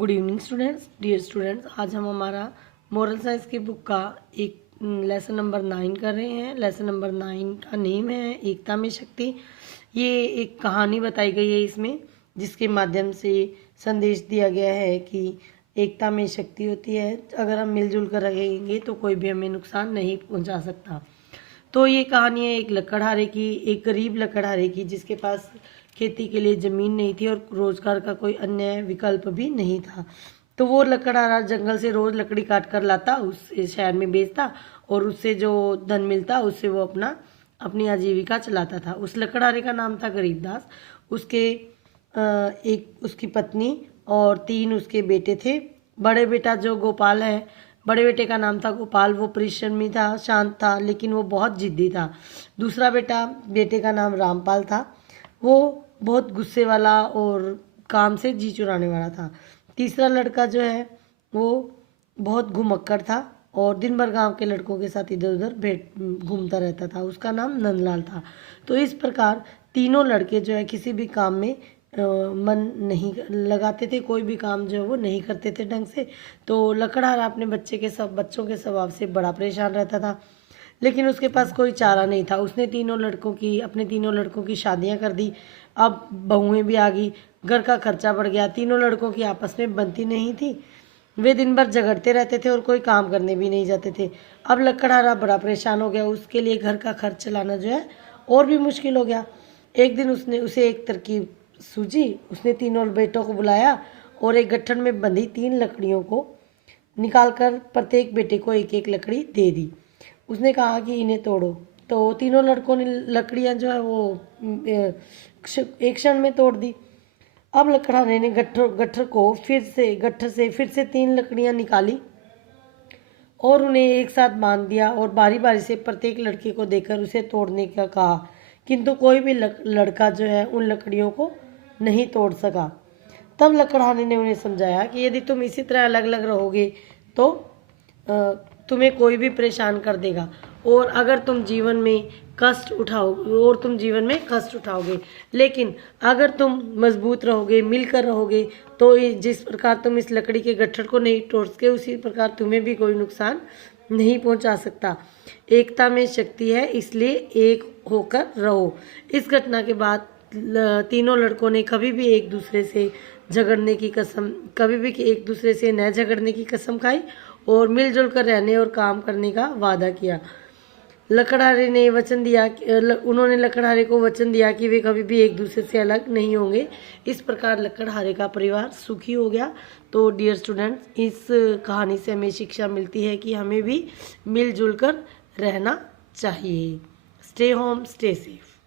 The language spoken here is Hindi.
Good evening students, dear students. आज हम हमारा मोरल साइंस की बुक का एक लेसन नंबर 9 कर रहे हैं। लेसन नंबर 9 का नेम है एकता में शक्ति। ये एक कहानी बताई गई है इसमें, जिसके माध्यम से संदेश दिया गया है कि एकता में शक्ति होती है। अगर हम मिलजुल कर रहेंगे तो कोई भी हमें नुकसान नहीं पहुंचा सकता। तो ये कहानी है एक लकड़हारे की, एक गरीब लकड़हारे की, जिसके पास खेती के लिए ज़मीन नहीं थी और रोज़गार का कोई अन्य विकल्प भी नहीं था। तो वो लकड़हारा जंगल से रोज़ लकड़ी काट कर लाता, उस शहर में बेचता और उससे जो धन मिलता उससे वो अपनी आजीविका चलाता था। उस लकड़हारे का नाम था गरीबदास। उसके एक उसकी पत्नी और 3 उसके बेटे थे। बड़े बेटा जो गोपाल है, बड़े बेटे का नाम था गोपाल। वो परिश्रमी था, शांत था, लेकिन वो बहुत जिद्दी था। दूसरा बेटे का नाम रामपाल था। वो बहुत गुस्से वाला और काम से जी चुराने वाला था। तीसरा लड़का जो है वो बहुत घुमक्कड़ था और दिन भर गांव के लड़कों के साथ इधर उधर भेंट घूमता रहता था। उसका नाम नंदलाल था। तो इस प्रकार तीनों लड़के जो है किसी भी काम में मन नहीं लगाते थे। कोई भी काम जो है वो नहीं करते थे ढंग से। तो लकड़हारा अपने बच्चों के स्वभाव से बड़ा परेशान रहता था, लेकिन उसके पास कोई चारा नहीं था। उसने अपने तीनों लड़कों की शादियां कर दी। अब बहुएं भी आ गई, घर का खर्चा बढ़ गया। तीनों लड़कों की आपस में बनती नहीं थी। वे दिन भर झगड़ते रहते थे और कोई काम करने भी नहीं जाते थे। अब लकड़हारा बड़ा परेशान हो गया। उसके लिए घर का खर्च चलाना जो है और भी मुश्किल हो गया। एक दिन उसे एक तरकीब सूझी। उसने तीनों बेटों को बुलाया और एक गट्ठर में बंधी 3 लकड़ियों को निकालकर प्रत्येक बेटे को एक एक लकड़ी दे दी। उसने कहा कि इन्हें तोड़ो। तो तीनों लड़कों ने लकड़ियां जो है वो एक क्षण में तोड़ दी। अब लकड़हारे ने गट्ठर से फिर से 3 लकड़ियां निकाली और उन्हें एक साथ बांध दिया और बारी बारी से प्रत्येक लड़के को देकर उसे तोड़ने का कहा, किंतु कोई भी लड़का जो है उन लकड़ियों को नहीं तोड़ सका। तब लकड़हारे ने उन्हें समझाया कि यदि तुम इसी तरह अलग अलग रहोगे तो तुम्हें कोई भी परेशान कर देगा और तुम जीवन में कष्ट उठाओगे। लेकिन अगर तुम मजबूत रहोगे, मिलकर रहोगे, तो जिस प्रकार तुम इस लकड़ी के गट्ठर को नहीं तोड़ सके, उसी प्रकार तुम्हें भी कोई नुकसान नहीं पहुंचा सकता। एकता में शक्ति है, इसलिए एक होकर रहो। इस घटना के बाद तीनों लड़कों ने कभी भी एक दूसरे से न झगड़ने की कसम खाई और मिलजुल कर रहने और काम करने का वादा किया। उन्होंने लकड़हारे को वचन दिया कि वे कभी भी एक दूसरे से अलग नहीं होंगे। इस प्रकार लकड़हारे का परिवार सुखी हो गया। तो डियर स्टूडेंट्स, इस कहानी से हमें शिक्षा मिलती है कि हमें भी मिलजुल कर रहना चाहिए। Stay home, stay safe.